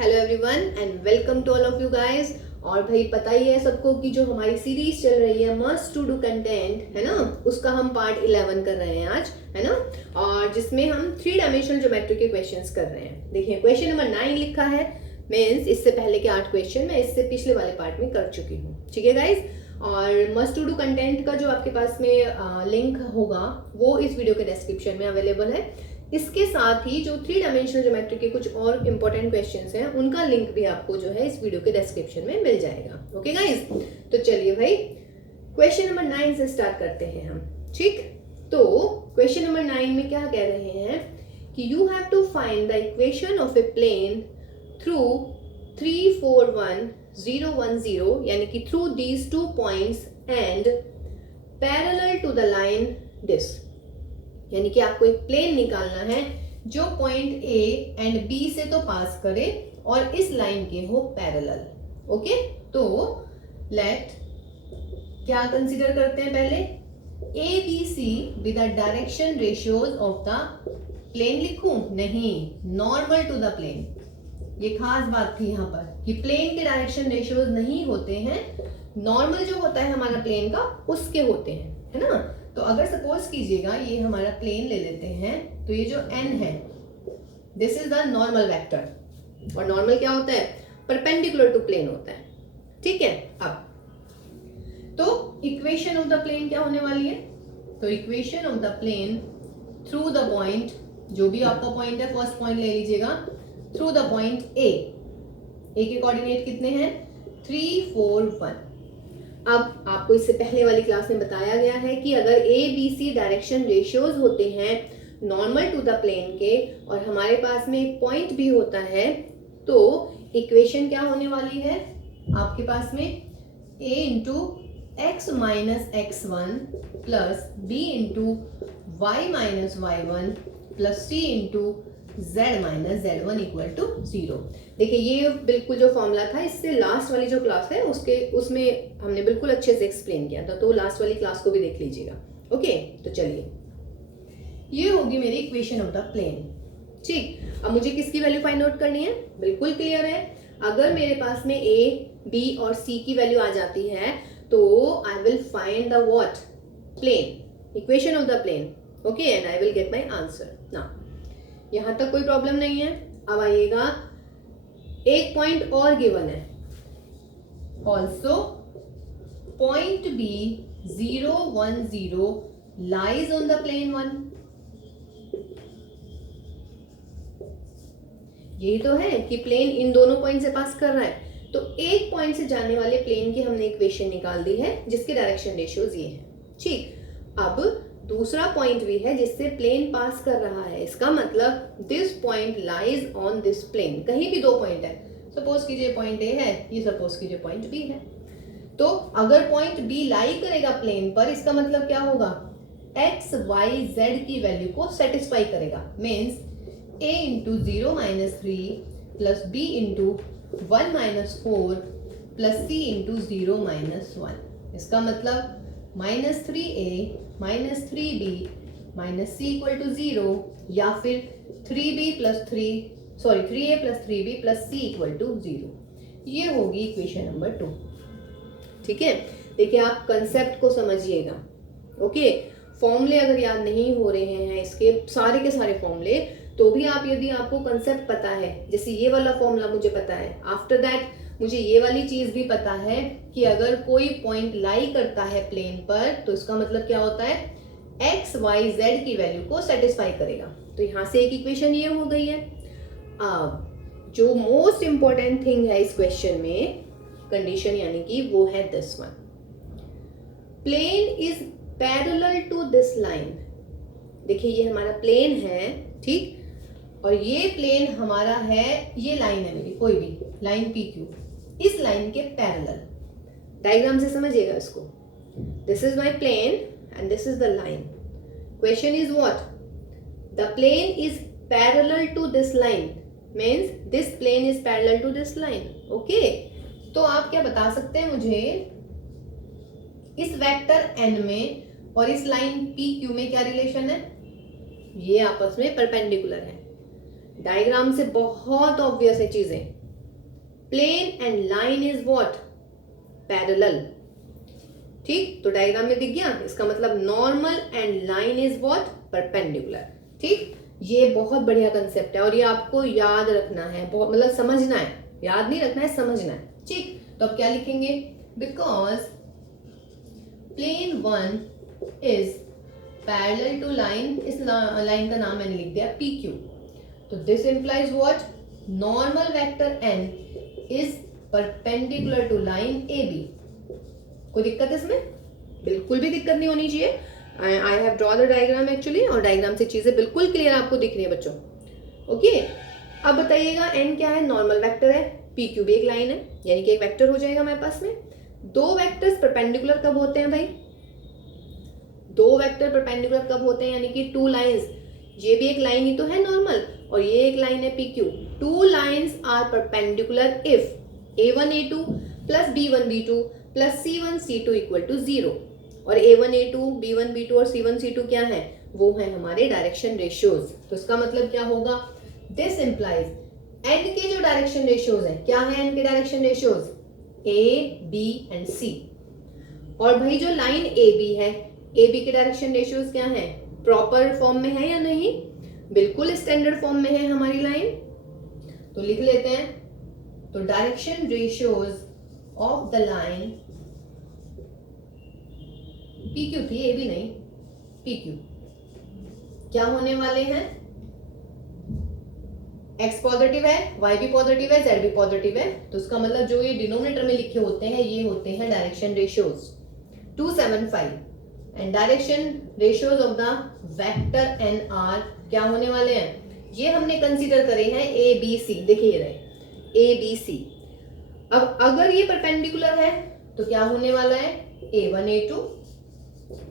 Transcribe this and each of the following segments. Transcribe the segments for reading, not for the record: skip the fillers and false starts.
Hello everyone and welcome to all of you guys. और भाई पता ही है सबको कि जो हमारी सीरीज चल रही है मस्ट टू डू कंटेंट है ना, उसका हम पार्ट 11 कर रहे हैं आज, है ना। और जिसमें हम 3 डायमेंशनल ज्योमेट्री के क्वेश्चंस कर रहे हैं। देखिए क्वेश्चन नंबर 9 लिखा है, मीन्स इससे पहले के 8 क्वेश्चन मैं इससे पिछले वाले पार्ट में कर चुकी हूँ। ठीक है गाइज, और मस्ट टू डू कंटेंट का जो आपके पास में लिंक होगा वो इस वीडियो के डिस्क्रिप्शन में अवेलेबल है। इसके साथ ही जो 3 डायमेंशनल ज्योमेट्री के कुछ और इंपॉर्टेंट क्वेश्चंस हैं उनका लिंक भी आपको जो है इस वीडियो के डिस्क्रिप्शन में मिल जाएगा। ओके गाइज, तो चलिए भाई क्वेश्चन नंबर 9 से स्टार्ट करते हैं हम। ठीक, तो क्वेश्चन नंबर 9 में क्या कह रहे हैं कि you have to find the equation of a plane through 3 4 1 0 1 0, यानी कि through these 2 points and parallel to the line this, यानी कि आपको एक प्लेन निकालना है जो पॉइंट ए एंड बी से तो पास करे और इस लाइन के हो पैरेलल। ओके, तो लेट क्या कंसीडर करते हैं, पहले A B C with the direction ratios of the plane लिखूं, नहीं, नॉर्मल टू द प्लेन। ये खास बात थी यहाँ पर कि प्लेन के डायरेक्शन रेशियोज नहीं होते हैं, नॉर्मल जो होता है हमारा प्लेन का उसके होते हैं, है ना। तो अगर सपोज कीजिएगा ये हमारा प्लेन ले लेते हैं, तो ये जो n है this is the normal vector, और नॉर्मल क्या होता है, परपेंडिकुलर टू प्लेन होता है। ठीक है, अब तो इक्वेशन ऑफ द प्लेन क्या होने वाली है, तो equation of the plane through the point, जो भी आपका पॉइंट है फर्स्ट पॉइंट ले लीजिएगा, थ्रू द पॉइंट ए के कोऑर्डिनेट कितने हैं 3 4 1। अब आपको इससे पहले वाली क्लास में बताया गया है कि अगर A B C direction ratios होते हैं नॉर्मल टू द प्लेन के और हमारे पास में एक पॉइंट भी होता है, तो इक्वेशन क्या होने वाली है आपके पास में, a into X minus X one plus B into Y minus Y one plus C into z minus Z one equal to 0। देखिए ये बिल्कुल जो फॉर्मूला था इससे लास्ट वाली जो क्लास है उसमें हमने बिल्कुल अच्छे से एक्सप्लेन किया था, तो लास्ट वाली क्लास को भी देख लीजिएगा। ओके, तो चलिए ये होगी मेरी इक्वेशन ऑफ द प्लेन। ठीक, अब मुझे किसकी वैल्यू फाइंड आउट करनी है, बिल्कुल क्लियर है। अगर मेरे पास में ए बी और सी की वैल्यू आ जाती है तो I will find the what, plane, equation of the plane. Okay, and I will get my answer. ना यहां तक कोई प्रॉब्लम नहीं है। अब आइएगा, एक पॉइंट और गिवन है, also point B 0 1 0 lies on the plane 1। यही तो है कि प्लेन इन दोनों पॉइंट से पास कर रहा है, तो एक पॉइंट से जाने वाले प्लेन की हमने इक्वेशन निकाल दी है जिसके डायरेक्शन रेशियोज ये है। ठीक, अब दूसरा पॉइंट भी है जिससे प्लेन पास कर रहा है, इसका मतलब this point lies on this plane. कहीं भी 2 पॉइंट है, सपोज कीजिए पॉइंट ए है, ये सपोज कीजिए पॉइंट बी है, तो अगर पॉइंट बी लाई करेगा प्लेन पर, इसका मतलब क्या होगा, एक्स वाई जेड की वैल्यू को सेटिस्फाई करेगा। Means a into 0 minus 3 plus B into 1 minus 4 plus C into 0 minus 1। इसका मतलब minus 3a minus 3b minus C equal to 0, या फिर 3a plus 3b plus C equal to 0। ये होगी equation number 2। ठीक है, देखिए आप कंसेप्ट को समझिएगा। ओके, फॉर्मूले अगर याद नहीं हो रहे हैं इसके सारे के सारे फॉर्मूले, तो भी आप, यदि आपको कंसेप्ट पता है, जैसे ये वाला फॉर्मूला मुझे पता है, आफ्टर दैट मुझे ये वाली चीज भी पता है कि अगर कोई पॉइंट लाई करता है प्लेन पर तो इसका मतलब क्या होता है, एक्स वाई जेड की वैल्यू को सेटिस्फाई करेगा। तो यहां से एक इक्वेशन ये हो गई है। अब जो मोस्ट इंपॉर्टेंट थिंग है इस क्वेश्चन में, कंडीशन, यानी कि वो है this one, plane is parallel to this line. देखिए ये हमारा प्लेन है, ठीक, और ये प्लेन हमारा है, ये लाइन है मेरी, कोई भी लाइन पी क्यू, इस लाइन के पैरेलल। डायग्राम से समझिएगा इसको, this is my plane and this is the line. Question is what, the plane is parallel to this line, means this plane is parallel to this line. Okay, तो आप क्या बता सकते हैं मुझे, इस वेक्टर n में और इस लाइन पी क्यू में क्या रिलेशन है, ये आपस में परपेंडिकुलर है। डायग्राम से बहुत ऑब्वियस है चीजें, plane and line is what, parallel. ठीक, तो डायग्राम में दिख गया, इसका मतलब normal and line is what, perpendicular. ठीक, ये बहुत बढ़िया कंसेप्ट है और ये आपको याद रखना है, बहुत मतलब समझना है, याद नहीं रखना है, समझना है। ठीक, तो अब क्या लिखेंगे, because plane one is parallel to line, इस लाइन का नाम मैंने लिख दिया पी क्यू, तो this implies what, normal vector N is perpendicular to line A B. कोई दिक्कत इसमें? बिल्कुल भी दिक्कत नहीं होनी चाहिए। I have draw the diagram actually, और डायग्राम से चीजें बिल्कुल क्लियर आपको दिख रही है बच्चों। ओके, अब बताइएगा एन क्या है, नॉर्मल वेक्टर है, पी क्यू भी एक लाइन है, यानी कि एक वेक्टर हो जाएगा हमारे पास में। दो वेक्टर्स परपेंडिकुलर कब होते हैं भाई, दो वेक्टर परपेंडिकुलर कब होते हैं, यानी कि टू लाइंस, ये भी एक लाइन ही तो है नॉर्मल और ये एक लाइन है P Q. Two lines are perpendicular if a1 a2 plus b1 b2 plus c1 c2 equal to 0। और a1 a2 b1 b2 और c1 c2 क्या है, वो है हमारे डायरेक्शन रेशियोज। तो इसका मतलब क्या होगा, दिस इंप्लाइज n के जो डायरेक्शन रेशियोज हैं, क्या है n के direction ratios, a b and c। और भाई जो लाइन ab है, ab के डायरेक्शन रेशियोज क्या है, प्रॉपर फॉर्म में है या नहीं, बिल्कुल स्टैंडर्ड फॉर्म में है हमारी लाइन। तो लिख लेते हैं, तो direction ratios of the line PQ थी, AB नहीं, PQ क्या होने वाले हैं, X पॉजिटिव है, Y भी पॉजिटिव है, Z भी पॉजिटिव है, तो उसका मतलब जो ये डिनोमिनेटर में लिखे होते हैं ये होते हैं direction ratios 275। And direction ratios of the vector NR क्या होने वाले हैं, ये हमने कंसीडर करे हैं ABC, देखिए ये रहे ABC। अब अगर ये परपेंडिकुलर है तो क्या होने वाला है, a1 a2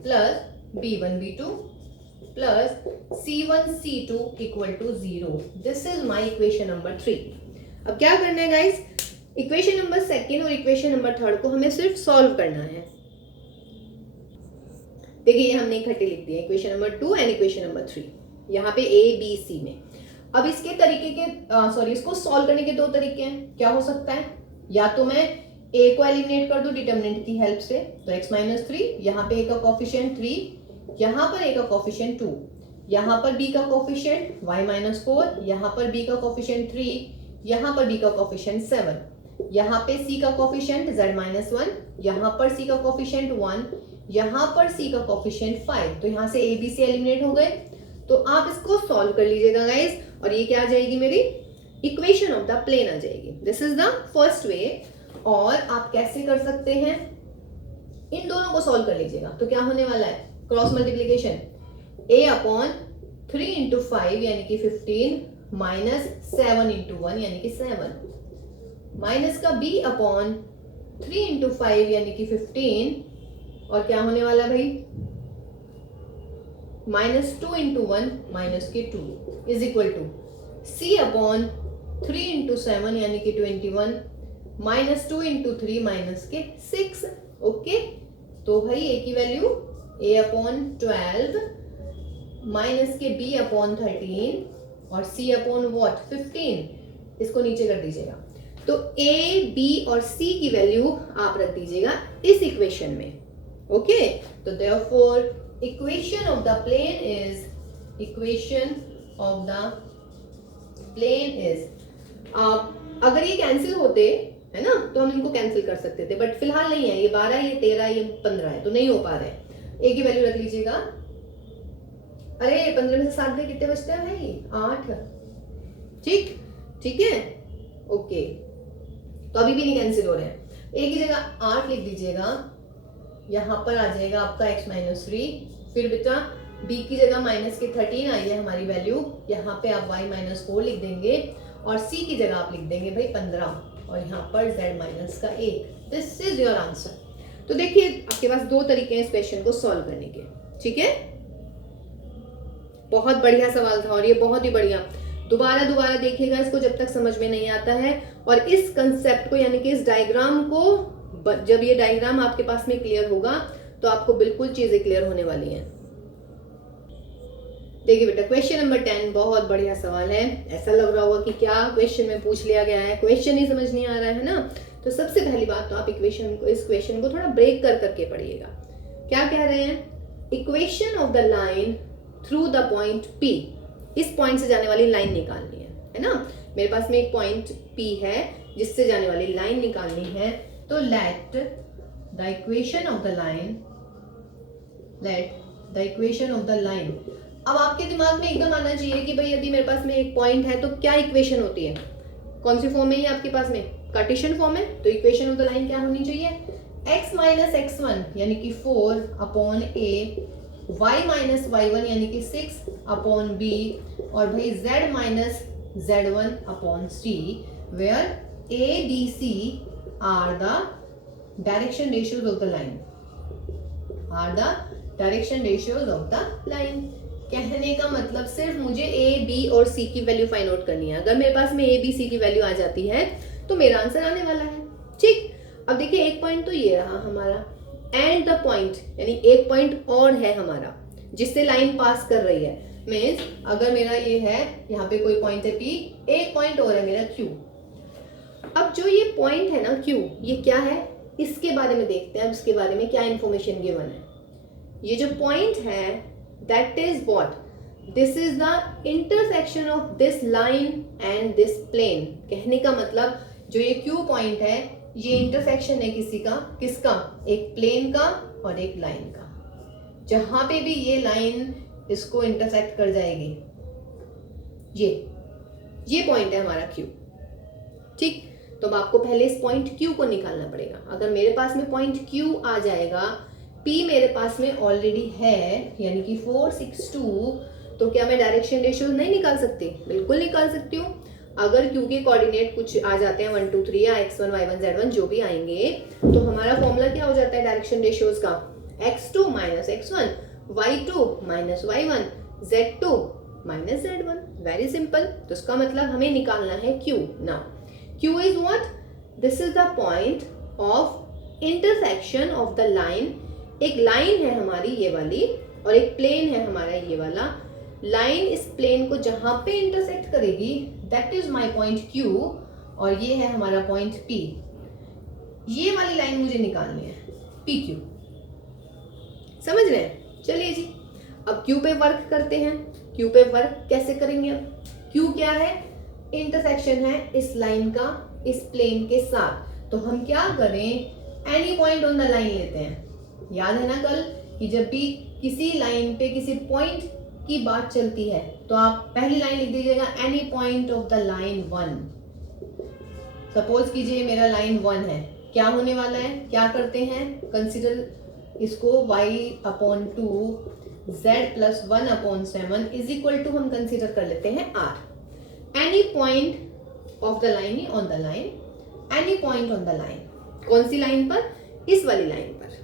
plus b1 b2 plus c1 c2 equal to 0। This is my equation number 3। अब क्या करना है गाइस, इक्वेशन नंबर सेकेंड और इक्वेशन नंबर थर्ड को हमें सिर्फ सॉल्व करना है। देखिए ये हमने इकट्ठे लिख दिया, equation number 2 and equation number 3 यहाँ पे a b c में। अब इसके तरीके के इसको सॉल्व करने के दो तरीके हैं, क्या हो सकता है, या तो मैं a को एलिमिनेट कर दूं डिटर्मिनेंट की हेल्प से, तो x माइनस 3, यहाँ पे a का कोफिशिएंट 3, यहाँ पर a का कोफिशिएंट 2, यहाँ पर b का कोफिशिएंट y माइनस 4, यहाँ पर b का कोफिशिएंट 3, यहाँ पर b का कोफिशिएंट 7, यहाँ पे c का कोफिशिएंट z माइनस 1, यहाँ पर c का कोफिशिएंट 1, यहाँ पर c का कोफिशिएंट 5। तो यहाँ से a b c एलिमिनेट हो गए। तो आप इसको सॉल्व कर लीजिएगा गाइस, और ये क्या आ जाएगी मेरी इक्वेशन ऑफ द प्लेन आ जाएगी। This is the first way. और आप कैसे कर सकते हैं, इन दोनों को सॉल्व कर लीजिएगा। तो क्या होने वाला है, cross multiplication, a upon 3 into 5 यानी कि 15 माइनस 7 इंटू 1 यानी कि 7, माइनस का b अपॉन 3 इंटू 5 यानी कि 15, और क्या होने वाला भाई, माइनस 2 इंटू 1 माइनस के 2 is equal to c upon 3 into 7 यानी कि 21, माइनस 2 इंटू 3 माइनस के 6। ओके, तो भाई a की वैल्यू a अपॉन 12 माइनस के b अपॉन 13 और c अपॉन व्हाट 15, इसको नीचे कर दीजिएगा। तो a b और c की वैल्यू आप रख दीजिएगा इस इक्वेशन में। ओके, तो therefore equation of the plane is, equation of the plane is, अगर ये कैंसिल होते है ना तो हम इनको कैंसिल कर सकते थे, बट फिलहाल नहीं है, ये 12 ये 13 ये 15 है, तो नहीं हो पा रहा है। a की वैल्यू रख लीजिएगा, अरे 15 में से 7 गए, कितने बचते हैं भाई, 8। ठीक, ठीक है, ओके, तो अभी भी नहीं कैंसिल हो रहे हैं। a की जगह 8 लिख दीजिएगा, यहाँ पर आ जाएगा आपका x माइनस 3, फिर बेटा b की जगह माइनस के 13 आई है हमारी वैल्यू, यहाँ पे आप y माइनस 4 लिख देंगे, और c की जगह आप लिख देंगे भाई 15, और यहाँ पर z माइनस का 1। This is your answer. तो देखिए आपके पास दो तरीके हैं इस क्वेश्चन को सॉल्व करने के। ठीक है, बहुत बढ़िया सवाल था और ये बहुत ही बढ़िया, दोबारा देखिएगा इसको जब तक समझ में नहीं आता है। और इस कंसेप्ट को यानी कि इस डायग्राम को, जब ये डायग्राम आपके पास में क्लियर होगा तो आपको बिल्कुल चीजें क्लियर होने वाली हैं। देखिए बेटा क्वेश्चन नंबर 10 बहुत बढ़िया सवाल है। ऐसा लग रहा होगा कि क्या क्वेश्चन में पूछ लिया गया है, क्वेश्चन ही समझ नहीं आ रहा है ना। तो सबसे पहली बात तो आप इस क्वेश्चन को थोड़ा ब्रेक कर करके पढ़िएगा। क्या कह रहे हैं, equation of the line through the point P, इस पॉइंट से जाने वाली लाइन निकालनी है ना। मेरे पास में एक पॉइंट P है जिससे जाने वाली लाइन निकालनी है। तो let the equation of the line, अब आपके दिमाग में एकदम आना चाहिए कि भाई यदि मेरे पास में एक पॉइंट है तो क्या इक्वेशन होती है, कौन सी फॉर्म में है आपके पास में, कार्टेशियन फॉर्म है। तो इक्वेशन ऑफ द लाइन क्या होनी चाहिए, x माइनस x1 यानी कि 4 upon a, y minus y1 यानी कि 6 अपॉन b, और भाई z minus z1 upon c, where a b c are the direction ratios of the line, कहने का मतलब सिर्फ मुझे a b और c की वैल्यू फाइंड आउट करनी है। अगर मेरे पास में a b c की वैल्यू आ जाती है तो मेरा आंसर आने वाला है। ठीक, अब देखिए एक पॉइंट तो ये रहा हमारा, एंड द पॉइंट यानी एक पॉइंट और है हमारा जिससे लाइन पास कर रही है। मीन्स अगर मेरा ये है, यहाँ पे कोई पॉइंट है P, एक पॉइंट और है मेरा Q। अब जो ये पॉइंट है ना Q, ये क्या है, इसके बारे में देखते हैं। अब इसके बारे में क्या इंफॉर्मेशन गिवन है। ये जो पॉइंट है that is what, this is the intersection of this line and this plane. कहने का मतलब जो ये Q पॉइंट है ये इंटरसेक्शन है किसका, एक प्लेन का और एक लाइन का। जहां पे भी ये लाइन इसको इंटरसेक्ट कर जाएगी, ये पॉइंट है हमारा Q। ठीक, तो अब आपको पहले इस पॉइंट Q को निकालना पड़ेगा। अगर मेरे पास में पॉइंट Q आ जाएगा, P मेरे पास में ऑलरेडी है यानी कि 4 6 2, तो क्या मैं डायरेक्शन रेशियो नहीं निकाल सकती, बिल्कुल निकाल सकती हूँ। अगर Q के कोऑर्डिनेट कुछ आ जाते हैं 1 2 3 या x1 y1 z1 जो भी आएंगे, तो हमारा फॉर्मूला क्या हो जाता है डायरेक्शन रेशियोज का, x2 minus x1, y2 minus y1, z2 minus z1। Very simple. तो इसका मतलब हमें निकालना है Q। Now Q is what, this is the point of intersection of the line. एक लाइन है हमारी ये वाली और एक प्लेन है हमारा ये वाला। लाइन इस प्लेन को जहां पे इंटरसेक्ट करेगी that is my point Q, और ये है हमारा पॉइंट P। ये वाली लाइन मुझे निकालनी है PQ, समझ रहे हैं। चलिए जी, अब Q पे वर्क करते हैं। Q पे वर्क कैसे करेंगे, अब Q क्या है, इंटरसेक्शन है इस लाइन का इस प्लेन के साथ। तो हम क्या करें, any point on the line लेते हैं। याद है ना कल कि जब भी किसी लाइन पे किसी पॉइंट की बात चलती है तो आप पहली लाइन लिख दीजिएगा any point of the line 1। Suppose कीजिए मेरा लाइन 1 है, क्या होने वाला है, क्या करते हैं, कंसीडर इसको y upon 2 z plus 1 upon 7 is equal to हम कंसीडर कर लेते हैं r। Any point of the line, on the line, any point on the line, कौन सी लाइन पर, इस वाली लाइन पर।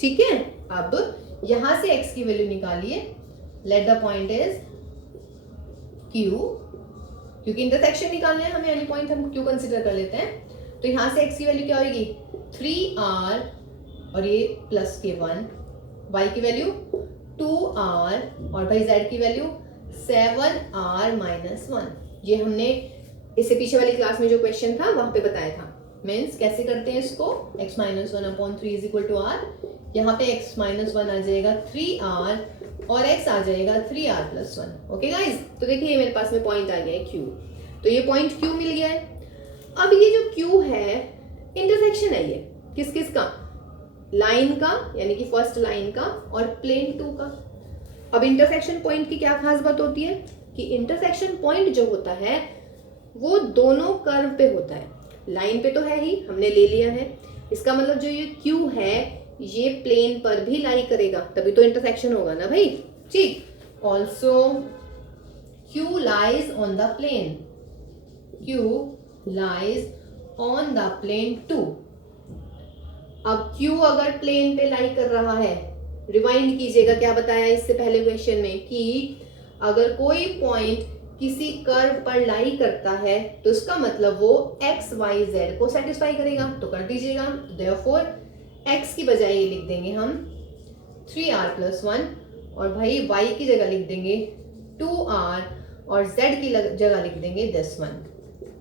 ठीक है, अब यहां से x की वैल्यू निकालिए। Let the point is Q, क्योंकि इंटरसेक्शन निकालना है हमें, एनी पॉइंट हम Q कंसीडर कर लेते हैं। तो यहां से x की वैल्यू क्या होगी, 3r और ये प्लस के 1, y की वैल्यू 2r और भाई z की वैल्यू 7r माइनस 1। ये हमने इससे पीछे वाली क्लास में जो क्वेश्चन था वहां पे बताया था। मीन्स कैसे करते हैं इसको, x minus 1 upon 3 is equal to r। यहाँ पे x माइनस 1 आ जाएगा 3r और x आ जाएगा 3r प्लस 1। ओके गाइज, तो देखिए मेरे पास में पॉइंट आ गया है Q। तो ये पॉइंट Q मिल गया है। अब ये जो Q है इंटरसेक्शन है, ये किस किस का, लाइन का यानी कि फर्स्ट लाइन का और प्लेन 2 का। अब इंटरसेक्शन पॉइंट की क्या खास बात होती है कि इंटरसेक्शन पॉइंट जो होता है वो दोनों कर्व पे होता है। लाइन पे तो है ही, हमने ले लिया है। इसका मतलब जो ये Q है ये प्लेन पर भी लाई करेगा, तभी तो इंटरसेक्शन होगा ना भाई। ठीक, also Q lies on the plane, Q lies on the plane 2। अब Q अगर प्लेन पे लाई कर रहा है, रिवाइंड कीजिएगा क्या बताया इससे पहले क्वेश्चन में कि अगर कोई पॉइंट किसी कर्व पर लाई करता है तो इसका मतलब वो x y z को सेटिस्फाई करेगा। तो कर दीजिएगा, देयरफॉर x की बजाय ये लिख देंगे हम 3r प्लस 1 और भाई y की जगह लिख देंगे 2r और z की जगह लिख देंगे this one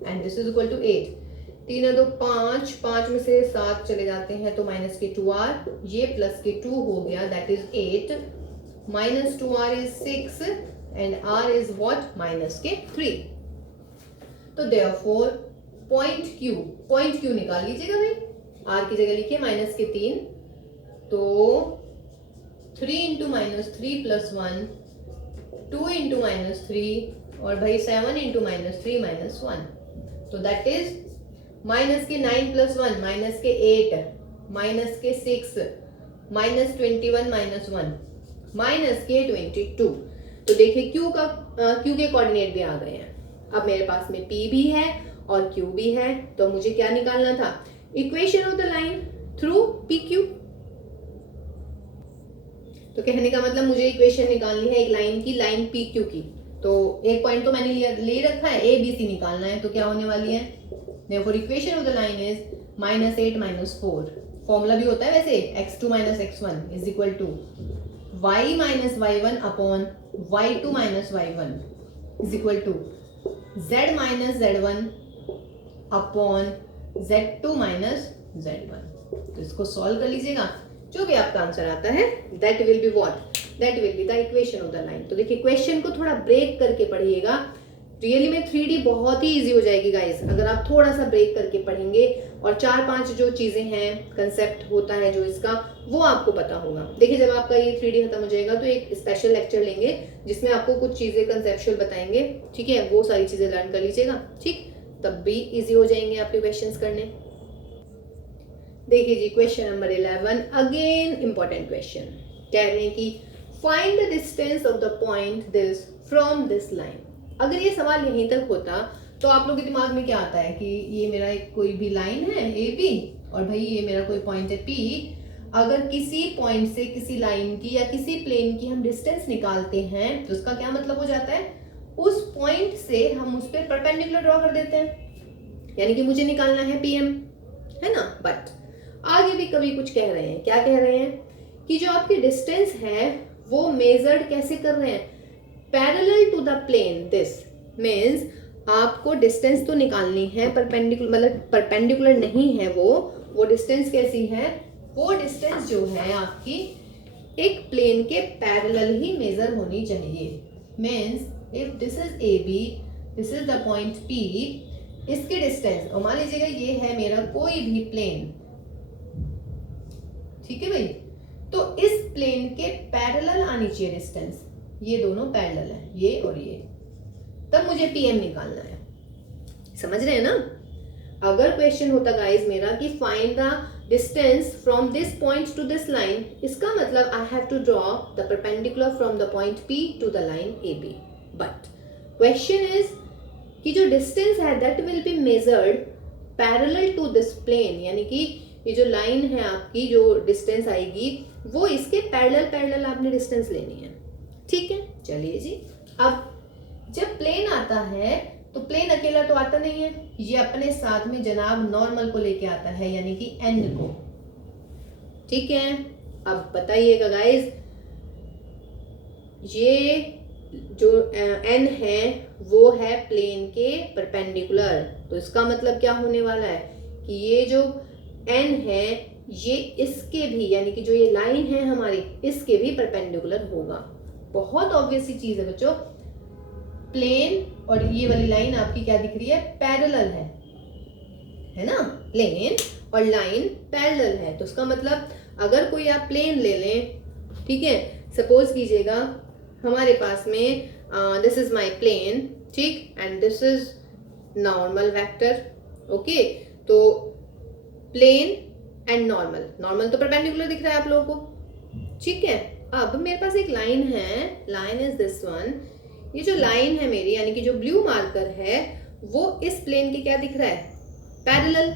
and this is equal to 8। 3 और 2 5, 5 में से 7 चले जाते हैं तो माइनस के 2r, ये प्लस के 2 हो गया that is 8, minus 2r is 6 and r is what minus के 3। तो देयरफॉर पॉइंट Q निकाल लीजिएगा भाई, r की जगह लिखिए माइनस के 3, तो 3 into minus 3 plus 1, 2 into minus 3 और भाई 7 इंटू माइनस 3 माइनस 1, तो दैट इज माइनस के 9 प्लस 1 माइनस के 8 माइनस के 6 माइनस 21 माइनस 1 माइनस के 22। तो देखिए Q के कोऑर्डिनेट भी आ गए हैं। अब मेरे पास में P भी है और Q भी है, तो मुझे क्या निकालना था, equation of the line through PQ। तो कहने का मतलब मुझे इक्वेशन निकालनी है एक लाइन की, लाइन PQ की। तो एक पॉइंट तो मैंने ले रखा है, ABC निकालना है, तो क्या होने वाली है, therefore equation of the line is -8 - 4। Formula भी होता है वैसे, x2 - x1 is equal to y - y1 upon y2 - y1 is equal to z - z1 upon z2 - z1। तो इसको सॉल्व कर लीजिएगा, जो भी आपका आंसर आता है that will be what, that will be the equation of the line. तो देखिए क्वेश्चन को थोड़ा ब्रेक करके पढ़िएगा, रियली में 3D बहुत ही इजी हो जाएगी गाइस अगर आप थोड़ा सा ब्रेक करके पढ़ेंगे और 4-5 जो चीजें हैं, कंसेप्ट होता है जो इसका, वो आपको पता होगा। देखिए जब आपका ये 3D खत्म हो जाएगा तो एक स्पेशल लेक्चर लेंगे जिसमें आपको कुछ चीजें कंसेप्चुअल बताएंगे, ठीक है, वो सारी चीजें लर्न कर लीजिएगा, ठीक, तब भी इजी हो जाएंगे आपके क्वेश्चंस करने। देखिए जी question number 11, again important question, कह रहे हैं कि find the distance of the point this from this line. अगर ये सवाल यहीं तक होता तो आप लोग के दिमाग में क्या आता है कि ये मेरा एक कोई भी लाइन है AB और भाई ये मेरा कोई पॉइंट है P, अगर किसी पॉइंट से किसी लाइन की या किसी प्लेन की हम डिस्टेंस निकालते हैं तो उसका क्या मतलब हो जाता है, उस पॉइंट से हम उस पर परपेंडिकुलर ड्रॉ कर देते हैं, यानी कि मुझे निकालना है PM, है ना। बट आगे भी कभी कुछ कह रहे हैं, क्या कह रहे हैं कि जो आपकी डिस्टेंस है वो मेजर्ड कैसे कर रहे हैं, parallel to the plane. This means आपको डिस्टेंस तो निकालनी है, परपेंडिकुलर मतलब परपेंडिकुलर नहीं है वो डिस्टेंस कैसी है, वो डिस्टेंस जो है आपकी एक प्लेन के पैरेलल ही मेजर होनी चाहिए। Means if this is AB, this is the point P, इसकी डिस्टेंस, और मान लीजिएगा ये है मेरा कोई भी प्लेन, ठीक है भाई, तो इस प्लेन के पैरेलल आनी चाहिए डिस्टेंस, ये दोनों पैरेलल है, ये और ये, तब मुझे PM निकालना है। समझ रहे हैं ना। अगर क्वेश्चन होता गाइस मेरा कि find the distance from this point to this line, इसका मतलब I have to draw the perpendicular from the point P to the line AB। But question is कि जो डिस्टेंस है that will be measured parallel to this plane, यानी कि ये जो line है आपकी, जो डिस्टेंस आएगी वो इसके पैरेलल आपने डिस्टेंस लेनी है, ठीक है। चलिए जी, अब जब प्लेन आता है तो प्लेन अकेला तो आता नहीं है, ये अपने साथ में जनाब नॉर्मल को लेके आता है, यानी कि n को, ठीक है। अब बताइएगा गाइस, ये जो n है वो है प्लेन के परपेंडिकुलर, तो इसका मतलब क्या होने वाला है कि ये जो n है ये इसके भी, यानी कि जो ये लाइन है हमारी, इसके भी परपेंडिकुलर होगा। बहुत ऑब्वियस सी चीज है बच्चों, प्लेन और ये वाली लाइन आपकी क्या दिख रही है, पैरेलल है ना, प्लेन और लाइन पैरेलल है, तो उसका मतलब अगर कोई आप प्लेन ले लें, ठीक है, सपोज कीजिएगा हमारे पास में दिस इज माय प्लेन, ठीक, and this is normal vector, okay, तो प्लेन एंड नॉर्मल तो परपेंडिकुलर दिख रहा है आप लोगों को, ठीक है। अब मेरे पास एक लाइन है, लाइन इज दिस वन, ये जो लाइन है मेरी, यानी कि जो ब्लू मार्कर है वो इस प्लेन के क्या दिख रहा है, पैरेलल,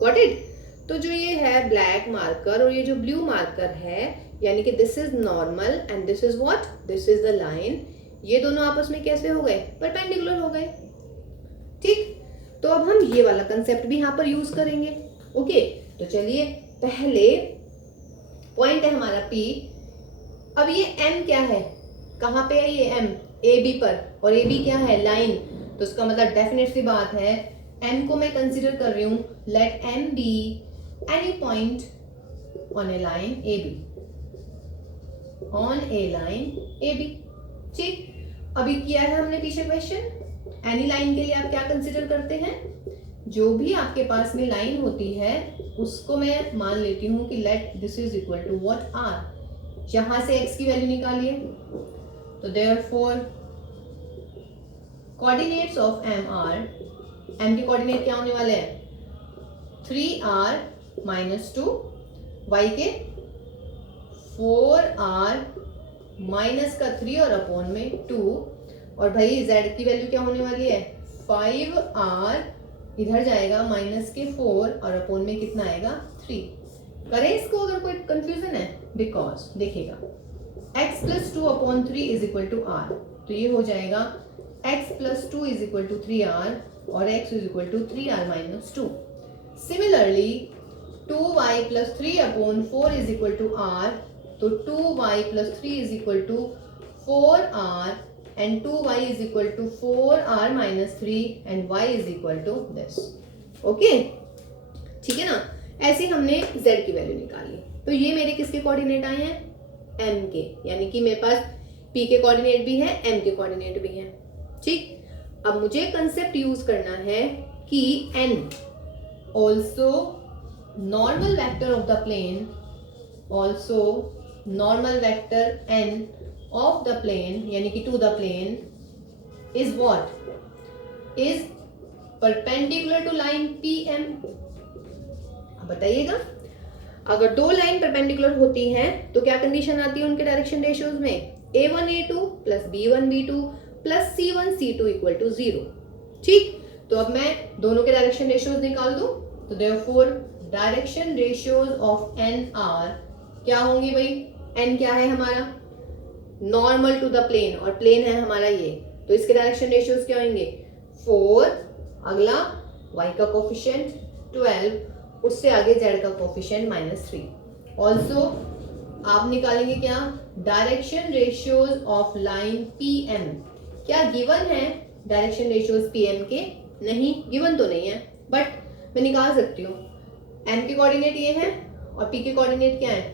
गॉट इट। तो जो ये है ब्लैक मार्कर और ये जो ब्लू मार्कर है, यानी कि this is normal and this is what, this is the line, ये दोनों आपस में कैसे हो गए, परपेंडिकुलर हो गए, ठीक। तो अब हम ये वाला कंसेप्ट भी यहाँ पर यूज करेंगे, ओके। तो चलिए, पहले पॉइंट है हमारा P, अब ये M क्या है, कहाँ पे है ये m, ए बी पर, और ए बी क्या है, लाइन, तो इसका मतलब डेफिनेट सी बात है m को मैं कंसिडर कर रही हूँ, let m be any point on a line A B, on a line A B. ठीक, अभी किया है हमने पीछे क्वेश्चन, एनी लाइन के लिए आप क्या कंसिडर करते हैं, जो भी आपके पास में लाइन होती है उसको मैं मान लेती हूँ कि let this is equal to what R, यहां से x की वैल्यू निकालिए, तो therefore coordinates of m are, m के कोऑर्डिनेट क्या होने वाले हैं, 3r माइनस 2, y के 4r माइनस का 3 और अपॉन में 2, और भाई z की वैल्यू क्या होने वाली है, 5r, इधर जाएगा माइनस के 4 और अपॉन में कितना आएगा 3। करें इसको अगर कोई कंफ्यूजन है, बिकॉज देखिएगा x plus 2 upon 3 is equal to r, तो ये हो जाएगा x plus 2 is equal to 3r और x is equal to 3r minus 2। Similarly 2y plus 3 upon 4 is equal to r, तो 2y plus 3 is equal to 4r and 2y is equal to 4r minus 3 and y is equal to this. Okay, ठीक है ना, ऐसे हमने z की value निकाली। तो ये मेरे किसके कोऑर्डिनेट आए हैं, m के, यानी कि मेरे पास p के कोऑर्डिनेट भी है, m के कोऑर्डिनेट भी है। ठीक, अब मुझे कंसेप्ट यूज करना है कि n also normal vector of the plane, also normal vector n of the plane, यानी कि to the plane is what, is perpendicular to line PM। अब बताइएगा, अगर दो लाइन परपेंडिकुलर होती हैं तो क्या कंडीशन आती है उनके डायरेक्शन रेशियोज में, A1 A2 plus B1 B2 plus C1 C2 equal to 0। ठीक, तो अब मैं दोनों के डायरेक्शन रेशियोज निकाल दूं, तो therefore direction ratios of n are क्या होंगे भाई, n क्या है हमारा, नॉर्मल टू द प्लेन, और प्लेन है हमारा ये, तो इसके डायरेक्शन रेशियोज क्या होंगे 4, अगला y का कोफिशिएंट 12, उससे आगे z का कोफिशिएंट -3। ऑल्सो आप निकालेंगे क्या, direction ratios of line PM। क्या गिवन है डायरेक्शन रेशियोज PM के, नहीं गिवन तो नहीं है, बट मैं निकाल सकती हूँ। m के कोऑर्डिनेट ये है और p के कोऑर्डिनेट क्या है,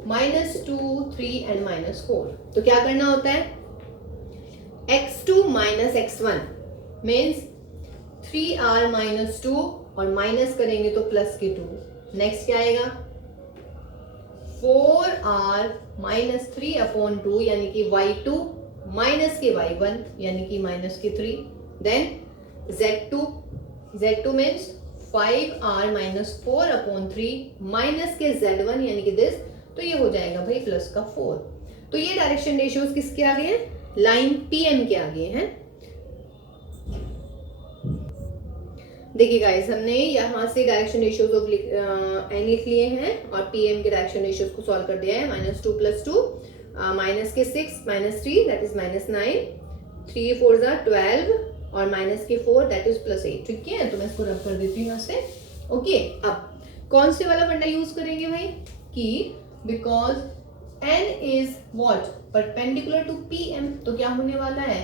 -2 3 एंड -4। तो क्या करना होता है, x2 minus x1 means 3r minus 2, और माइनस करेंगे तो प्लस के 2, नेक्स्ट क्या आएगा 4r माइनस 3 अपॉन 2 यानी कि y2 माइनस के y1 यानी कि माइनस के 3, then z2 means 5r minus 4 upon 3 minus के z1 यानी कि दिस, तो ये हो जाएगा भाई प्लस का 4। तो ये डायरेक्शन रेशियोज किसके आगे हैं, लाइन PM के आगे हैं। देखिए गाइस, हमने यहाँ से डायरेक्शन रेशियोज ऑफ n लिख लिए हैं और PM के डायरेक्शन रेशियोज को सॉल्व कर दिया है। -2 प्लस 2 माइनस के 6 माइनस 3 दैट इज -9, 3 4 12 और माइनस के 4 दैट इज +8। ठीक है, तो मैं इसको रब कर देती हूँ यहाँ से। ओके, अब कौन से वाला फंडा यूज करेंगे भाई, कि because n is what, perpendicular to PM, तो क्या होने वाला है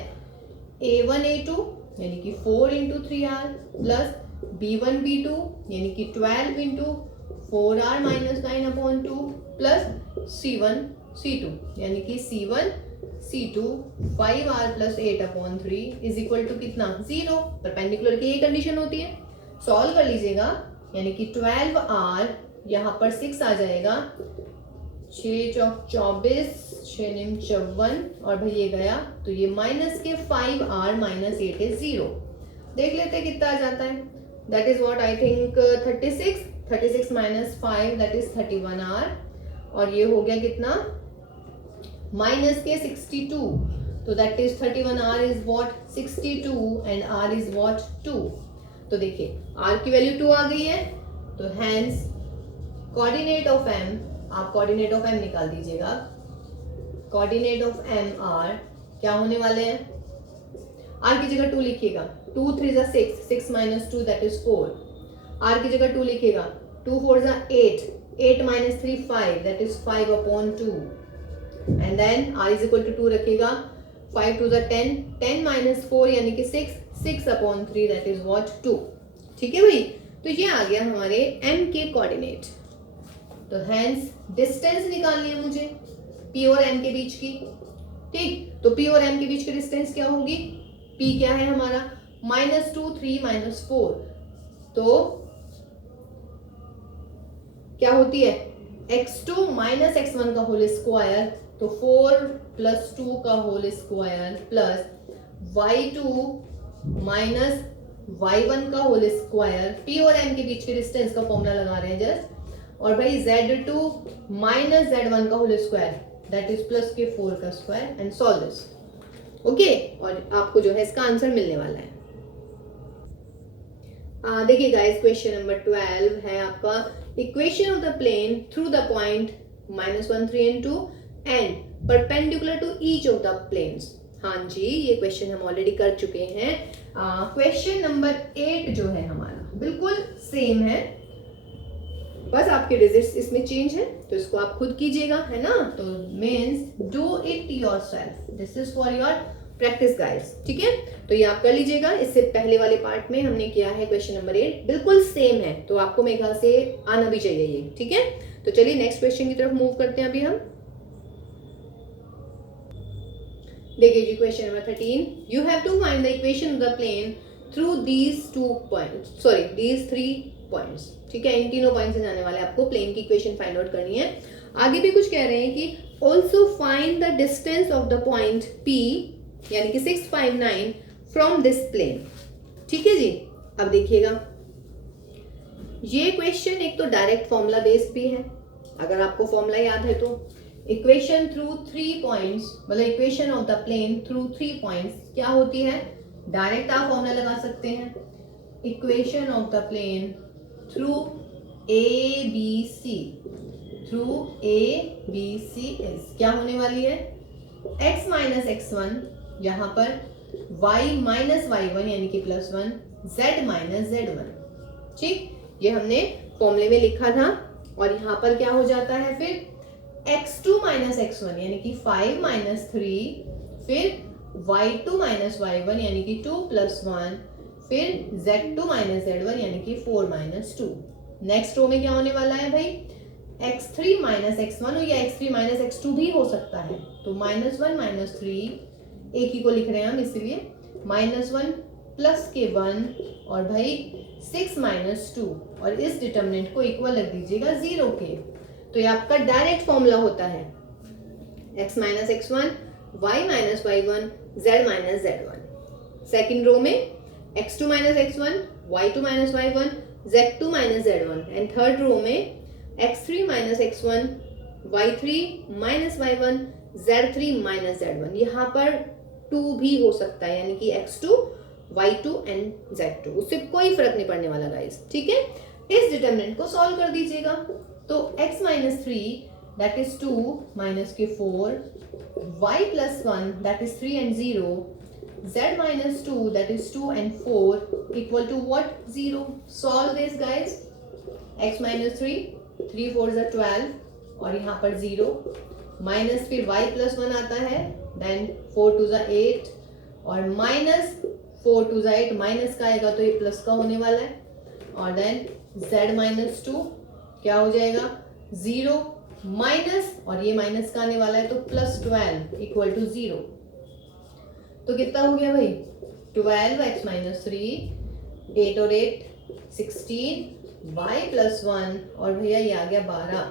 A1 A2 यानी कि 4 into 3r plus B1 B2 यानी कि 12 into 4r minus 9 upon 2 plus C1 C2 यानी कि C1 C2 5r plus 8 upon 3 is equal to कितना 0। परपेंडिकुलर की ये कंडीशन होती है, सॉल्व कर लीजिएगा, यानी कि 12r यहाँ पर 6 आ जाएगा, 6 चौक 24, 6 निम 54 और भाई ये गया, तो ये माइनस के 5r माइनस 8 इज 0। देख लेते कितना आ जाता है, that is what I think 36 minus 5 that is 31r, और ये हो गया कितना माइनस के 62, तो that is 31r is what 62 and r is what 2। तो देखिए r की वैल्यू 2 आ गई है, तो हेंस कोऑर्डिनेट ऑफ m, आप कोऑर्डिनेट ऑफ m निकाल दीजिएगा, कोऑर्डिनेट ऑफ m r क्या होने वाले हैं, r की जगह 2 लिखिएगा, 2 3 जा 6 माइनस 2 दैट इज 4, r की जगह 2 लिखिएगा, 2 4 जा 8 minus 3 5 that is 5 upon 2, and then r is equal to 2 रखेगा, 5 टू 10, 10 माइनस 4 यानी कि 6, 6/3 दैट इज व्हाट 2। ठीक है भाई, तो ये आ गया हमारे m के कोऑर्डिनेट। तो हेंस डिस्टेंस निकालनी है मुझे p और m के बीच की। ठीक, तो p और m के बीच की डिस्टेंस क्या होगी, p क्या है हमारा -2, 3, -4, तो क्या होती है x2 माइनस x1 का होल स्क्वायर, तो 4 + 2 का whole square plus y2 minus y1 का होल स्क्वायर। p और m के बीच के डिस्टेंस का फॉर्मूला लगा रहे हैं जस्ट, और भाई z2 माइनस z1 का whole square that is plus के 4 का square and solve this. Okay, और आपको जो है इसका आंसर मिलने वाला है। देखिए गाइस, क्वेश्चन नंबर 12 है आपका equation of the plane through the point -1, 3 and 2 and perpendicular to each of the planes. हाँ जी, ये क्वेश्चन हम ऑलरेडी कर चुके हैं। क्वेश्चन नंबर 8 जो है हमारा बिल्कुल सेम है, बस आपके डिजिट्स इसमें चेंज है, तो इसको आप खुद कीजिएगा, है ना। तो means do it yourself, this is for your practice guys. ठीक है, तो ये आप कर लीजिएगा। इससे पहले वाले पार्ट में हमने किया है क्वेश्चन नंबर 8, बिल्कुल सेम है, तो आपको मेरे ख्याल से आना भी चाहिए ये। ठीक है, तो चलिए नेक्स्ट क्वेश्चन की तरफ मूव करते हैं अभी हम। देखिए जी, question number 13, you have to find the equation of the plane through these 3 points. ठीक है, इन तीनों पॉइंट से जाने वाले आपको प्लेन की इक्वेशन फाइंड आउट करनी है। आगे भी कुछ कह रहे हैं कि also find the distance of the point P यानी कि 659 फ्रॉम दिस प्लेन। ठीक है जी, अब देखिएगा, ये क्वेश्चन एक तो डायरेक्ट फॉर्मूला बेस्ड भी है, अगर आपको फॉर्मूला याद है तो इक्वेशन थ्रू 3 पॉइंट्स, मतलब equation of the plane through 3 points क्या होती है, डायरेक्ट आप फॉर्मूला लगा सकते हैं। Equation of the plane through ABC, through ABC is क्या होने वाली है, x माइनस x1 यहाँ पर y माइनस y1 यानी कि +1, z माइनस z1। ठीक, ये हमने फॉर्मूले में लिखा था, और यहाँ पर क्या हो जाता है फिर x2 माइनस x1 यानी कि 5 माइनस 3, फिर y2 माइनस y1 यानी कि 2 + 1, फिर z2 माइनस z1 यानी कि 4 माइनस 2। नेक्स्ट रो में क्या होने वाला है भाई, x3 माइनस x1 या x3 माइनस x2 भी हो सकता है, तो -1 - 3 एक ही को लिख रहे हैं हम, इसलिए -1 प्लस के 1 और भाई 6 माइनस 2, और इस डिटर्मिनेंट को इक्वल रख दीजिएगा 0 के। तो ये आपका डायरेक्ट फॉर्मूला होता है x minus x1, y minus y1, z minus z1। Second row में x2 minus x1, y2 minus y1, z2 minus z1, and third row में x3 minus x1, y3 minus y1, z3 minus z1। यहाँ पर 2 भी हो सकता है, यानी कि x2, y2 एंड z2, उससे कोई फर्क नहीं पड़ने वाला गाइस। ठीक है, इस डिटर्मिनेंट को सॉल्व कर दीजिएगा। तो x minus 3 that is 2 minus के 4, y plus 1 that is 3 and 0, z minus 2 that is 2 and 4 equal to what, 0. Solve this guys, x minus 3, 3 4s are 12 और यहाँ पर 0 माइनस, फिर y plus 1 आता है, then 4 2s are 8 और minus 4 2s are 8, minus का आएगा तो ये प्लस का होने वाला है, और then z minus 2 क्या हो जाएगा 0 माइनस, और ये माइनस का आने वाला है तो प्लस 12 इक्वल टू 0। तो कितना हो गया भाई, 12 x माइनस 3, 8 और 8 16, y प्लस 1 और भैया ये आ गया 12,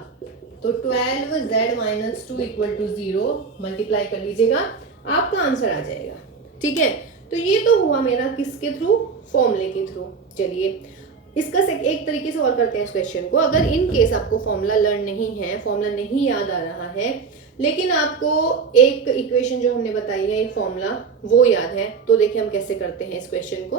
तो 12 z minus 2 equal to 0, multiply कर लीजिएगा, आपका आंसर आ जाएगा। ठीक है, तो ये तो हुआ मेरा किसके थ्रू, फॉर्मूले के थ्रू। चलिए इसका एक तरीके से और करते हैं इस क्वेश्चन को। अगर इन केस आपको फॉर्मूला लर्न नहीं है, फॉर्मूला नहीं याद आ रहा है, लेकिन आपको एक इक्वेशन जो हमने बताई है, एक फॉर्मूला वो याद है, तो देखिए हम कैसे करते हैं इस क्वेश्चन को।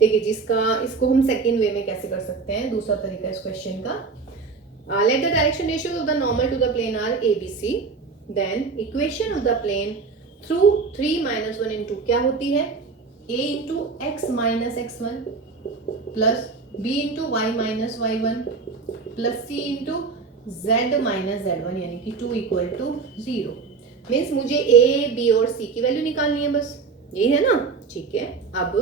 देखिए इसको हम सेकेंड वे में कैसे कर सकते हैं, दूसरा तरीका इस क्वेश्चन का। Let the direction ratios of the normal to the plane are ABC, then equation of the plane through 3 - 1 × क्या होती है, a × x minus x1 plus b × y minus y1 plus c × z minus z1 यानी कि 2 equal to 0। Means मुझे a, b और c की value निकालनी है, बस यही है ना। ठीक है, अब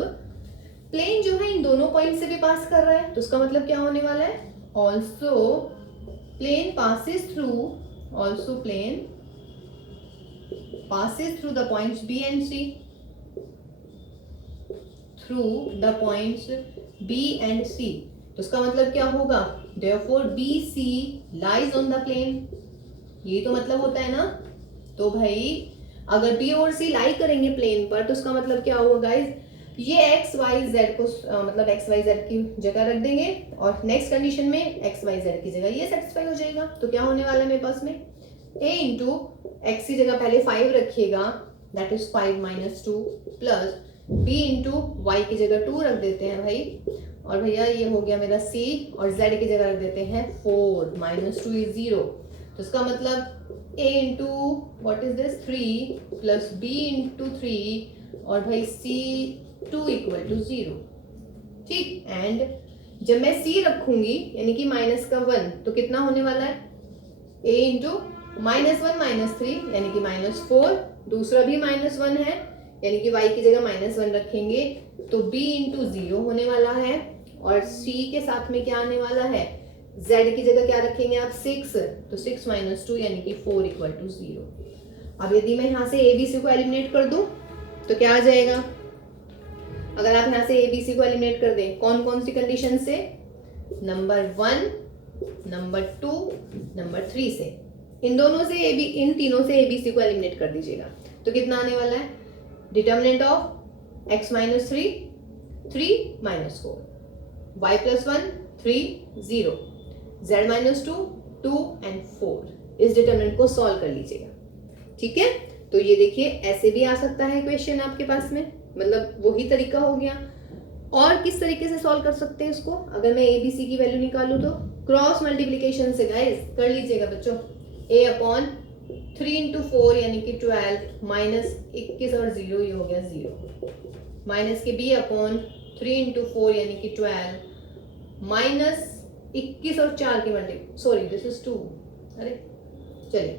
प्लेन जो है इन दोनों पॉइंट से भी पास कर रहा है, तो उसका मतलब क्या होने वाला है, also plane passes through the points b and c, तो उसका मतलब क्या होगा, therefore BC lies on the plane, ये तो मतलब होता है ना। तो भाई अगर B और C लाई करेंगे प्लेन पर, तो उसका मतलब क्या होगा गाइज, ये x y z को मतलब x y z की जगह रख देंगे और नेक्स्ट कंडीशन में x y z की जगह ये सेटिस्फाई हो जाएगा। तो क्या होने वाला है मेरे पास में, a इंटू एक्स की जगह पहले 5 रखिएगा, that is 5 minus 2 plus b into y की जगह 2 रख देते हैं भाई, और भैया ये हो गया मेरा c, और z की जगह रख देते हैं 4 माइनस 2 इज 0। तो इसका मतलब a into what is this 3 plus b into 3 और भाई c 2 इक्वल टू 0। ठीक, एंड जब मैं c रखूंगी यानी कि माइनस का 1, तो कितना होने वाला है, a इंटू माइनस 1 माइनस 3 यानी कि माइनस 4, दूसरा भी माइनस 1 है यानी कि y की जगह माइनस 1 रखेंगे तो b इंटू 0 होने वाला है, और c के साथ में क्या आने वाला है, z की जगह क्या रखेंगे आप 6, तो 6 माइनस 2 यानी कि 4 इक्वल टू 0। अब यदि मैं यहाँ से a b c को एलिमिनेट कर दूं तो क्या आ जाएगा, अगर आप यहाँ से a b c को एलिमिनेट कर दें, कौन कौन सी कंडीशन से, नंबर 1, नंबर 2, नंबर 3 से, इन दोनों से इन तीनों से a b c को एलिमिनेट कर दीजिएगा, तो कितना आने वाला है, determinant of x minus 3 3 minus 4, y plus 1 3 0, z minus 2 2 and 4। इस डिटर्मिनेंट को सॉल्व कर लीजिएगा। ठीक है, तो ये देखिए ऐसे भी आ सकता है क्वेश्चन आपके पास में, मतलब वही तरीका हो गया। और किस तरीके से सॉल्व कर सकते हैं इसको, अगर मैं a b c की वैल्यू निकालूं तो क्रॉस मल्टीप्लीकेशन से गाइस कर लीजिएगा बच्चों, a अपॉन 3 इंटू 4 यानी कि 12 माइनस 21 और 0, ये हो गया 0, माइनस के b अपॉन 3 इंटू 4 यानी कि 12 माइनस 21 और 4 के मल्टी, सॉरी दिस इज 2, अरे चलिए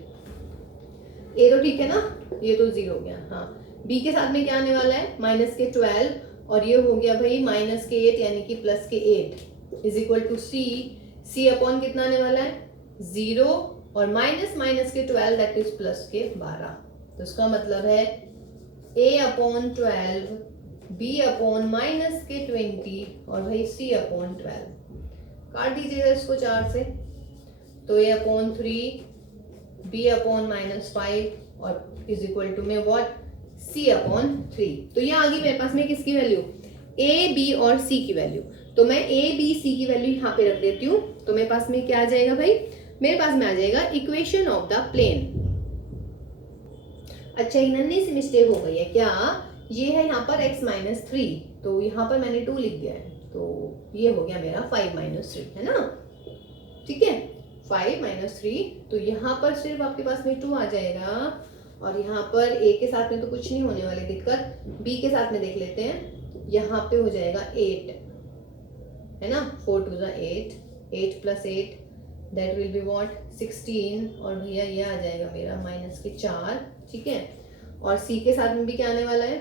ये तो ठीक है ना, ये तो 0 हो गया। हाँ, b के साथ में क्या आने वाला है, माइनस के 12 और ये हो गया भाई माइनस के 8 यानी कि प्लस के 8 is equal to c upon कितना आने वाला है 0 और माइनस माइनस के 12 दैट इज प्लस के 12। तो इसका मतलब है a upon 12 b upon minus के 20 और भाई c अपॉन 12, काट दीजिएगा इसको 4 से, तो a upon 3 b upon minus 5 और इज इक्वल टू में व्हाट, c अपॉन 3। तो ये आ गई मेरे पास में किसकी वैल्यू, a b और c की वैल्यू। तो मैं a b c की वैल्यू यहाँ पे रख देती हूँ, तो मेरे पास में क्या आ जाएगा भाई, मेरे पास में आ जाएगा इक्वेशन ऑफ द प्लेन। अच्छा, एक नन्ही सी मिस्टेक हो गई है क्या, ये है यहाँ पर x माइनस 3, तो यहाँ पर मैंने 2 लिख दिया है, तो ये हो गया मेरा 5 माइनस 3 है ना। ठीक है, 5 माइनस 3, तो यहाँ पर सिर्फ आपके पास में 2 आ जाएगा, और यहाँ पर a के साथ में तो कुछ नहीं होने वाली दिक्कत, b के साथ में देख लेते हैं, यहाँ पे हो जाएगा 8 है ना, 4 टू ज़ा 8, 8 plus 8 that will be what 16, और भैया ये आ जाएगा मेरा माइनस के 4। ठीक है, और c के साथ में भी क्या आने वाला है,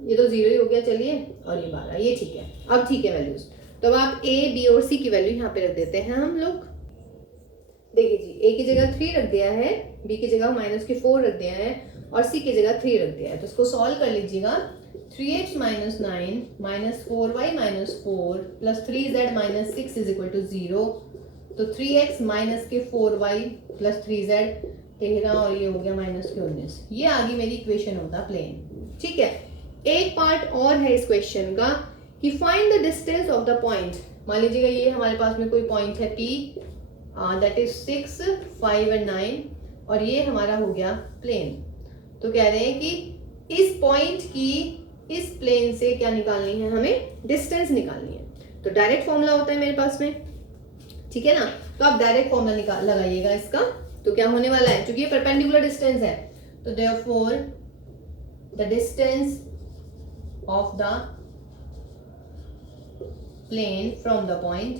ये तो 0 ही हो गया, चलिए, और ये 12, ये ठीक है। अब ठीक है वैल्यूज, तो अब आप a b और c की वैल्यू यहाँ पे रख देते हैं हम लोग। देखिए जी, a की जगह 3 रख दिया है, b की जगह माइनस के 4 रख दिया है, और c की जगह 3 रख दिया है, तो इसको सॉल्व कर लीजिएगा। 3x minus 9 minus 4y minus 4 plus 3z minus 6 is equal to 0, तो 3x माइनस के 4y प्लस 3z 13 और ये हो गया माइनस के 19। ये आ गई मेरी इक्वेशन ऑफ द प्लेन। ठीक है, एक पार्ट और है इस क्वेश्चन का कि find the distance of the point. मान लीजिएगा ये हमारे पास में कोई पॉइंट है P, दैट इज 6 5 एंड 9, और ये हमारा हो गया प्लेन। तो कह रहे हैं कि इस पॉइंट की इस प्लेन से क्या निकालनी है, हमें डिस्टेंस निकालनी है। तो डायरेक्ट फॉर्मूला होता है मेरे पास में, ठीक है ना, तो आप डायरेक्ट फॉर्मूला लगाइएगा इसका। तो क्या होने वाला है, क्योंकि ये परपेंडिकुलर डिस्टेंस है, तो therefore the distance of the plane from the point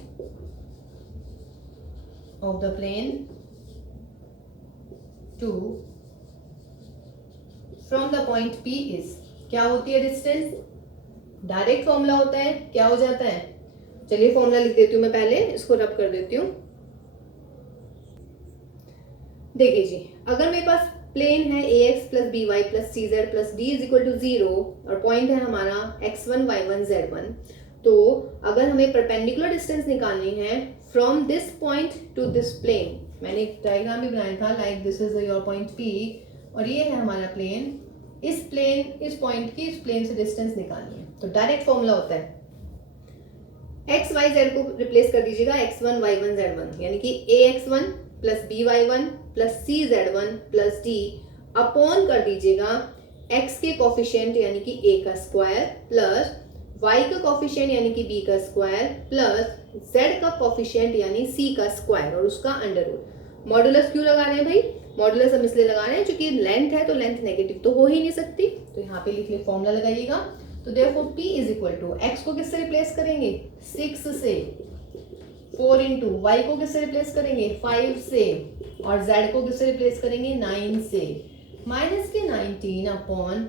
of the plane to from the point P is, क्या होती है डिस्टेंस? डायरेक्ट फॉर्मूला होता है, क्या हो जाता है? चलिए फॉर्मूला लिख देती हूँ मैं, पहले इसको रब कर देती हूँ। देखिए जी, अगर मेरे पास प्लेन है ax plus b y plus c z plus d is equal to 0 और पॉइंट है हमारा x1 y1 z1, तो अगर हमें परपेंडिकुलर डिस्टेंस निकालनी है from this point to this plane, मैंने एक डायग्राम भी बनाया था like this is your point P और ये है हमारा प्लेन, इस पॉइंट की इस प्लेन से डिस्टेंस निकालनी है, तो डायरेक्ट फॉर्मूला होता है एक्स वाई जेड को रिप्लेस कर दीजिएगा x1 y1 z1, यानी कि ax1 plus by1 plus cz1 plus d upon कर दीजिएगा x के कोफिशिएंट यानी कि a का स्क्वायर प्लस y का कोफिशिएंट यानी कि b का स्क्वायर प्लस z का कोफिशिएंट यानी c का स्क्वायर और उसका अंडर रूट। मॉडुलस क्यों लगा रहे हैं भाई? मॉडुलस हम इसलिए लगा रहे हैं क्योंकि लेंथ है तो लेंथ नेगेटिव तो हो ही नहीं सकती, तो यहाँ पे लिख लिए फॉर्मूला लगाइएगा। तो therefore P is equal to x को किससे रिप्लेस करेंगे? 6 से, 4 इंटू y को किससे रिप्लेस करेंगे? 5 से, और z को किससे रिप्लेस करेंगे? 9 से, माइनस के 19 अपॉन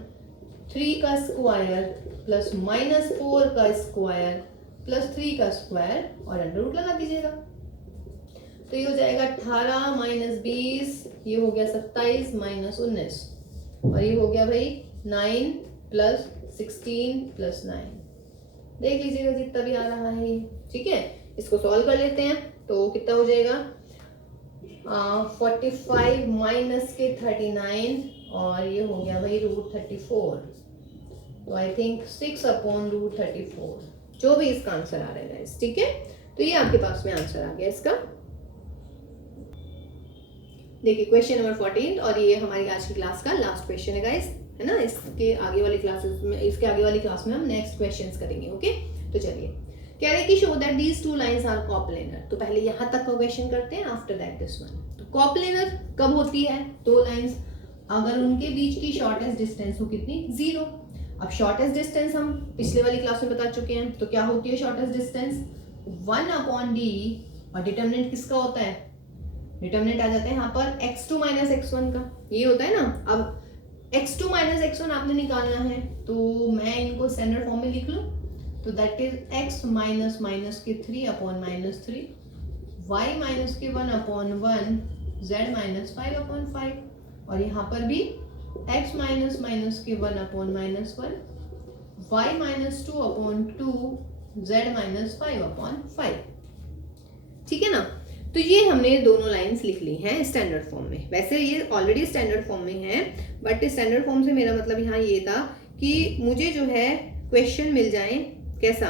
3 का स्क्वायर प्लस माइनस 4 का स्क्वायर प्लस 3 का स्क्वायर और अंडर रूट लगा दीजिएगा। तो ये हो जाएगा 18 माइनस 20, ये हो गया 27 माइनस 19 और ये हो गया भाई 9 प्लस 16 प्लस 9। देख लीजिएगा जितना भी आ रहा है, ठीक है। इसको सॉल्व कर लेते हैं तो कितना हो जाएगा 45 माइनस के 39 और ये हो गया भाई √34, तो आई थिंक 6 अपॉन √34 जो भी इसका आंसर आ रहा है गाइस, ठीक है। तो ये आपके पास में आंसर आ गया इसका। देखिए क्वेश्चन नंबर 14 और ये हमारी आज की क्लास का लास्ट क्वेश्चन है गाइस, है ना। इसके आगे वाली क्लास में हम नेक्स्ट क्वेश्चंस करेंगे, ओके। तो चलिए, कह रहे कि show that these two lines are coplanar. तो पहले यहाँ तक का क्वेश्चन करते हैं, आफ्टर दैट दिस वन। तो कोप्लेनर कब होती है? दो लाइंस अगर उनके बीच की शॉर्टेस्ट डिस्टेंस हो कितनी? 0। अब शॉर्टेस्ट डिस्टेंस हम पिछले वाली क्लास में बता चुके हैं, तो क्या होती है शॉर्टेस्ट डिस्टेंस? 1/d और डिटरमिनेंट किसका होता है? डिटरमिनेंट आ जाता है यहाँ पर x2 माइनस x1 का, ये होता है ना। अब x2 माइनस x1 आपने निकालना है तो मैं इनको स्टैंडर्ड फॉर्म में लिख लूँ, तो that is x minus minus के 3 अपॉन माइनस 3, y माइनस के 1 अपॉन 1, z माइनस 5 अपॉन 5 और यहाँ पर भी x माइनस माइनस के 1 upon minus 1, y minus 2 upon 2, z minus 5 upon 5, ठीक है ना। तो ये हमने दोनों लाइंस लिख ली हैं स्टैंडर्ड फॉर्म में। वैसे ये ऑलरेडी स्टैंडर्ड फॉर्म में है, बट स्टैंडर्ड फॉर्म से मेरा मतलब यहाँ ये था कि मुझे जो है क्वेश्चन मिल जाए कैसा,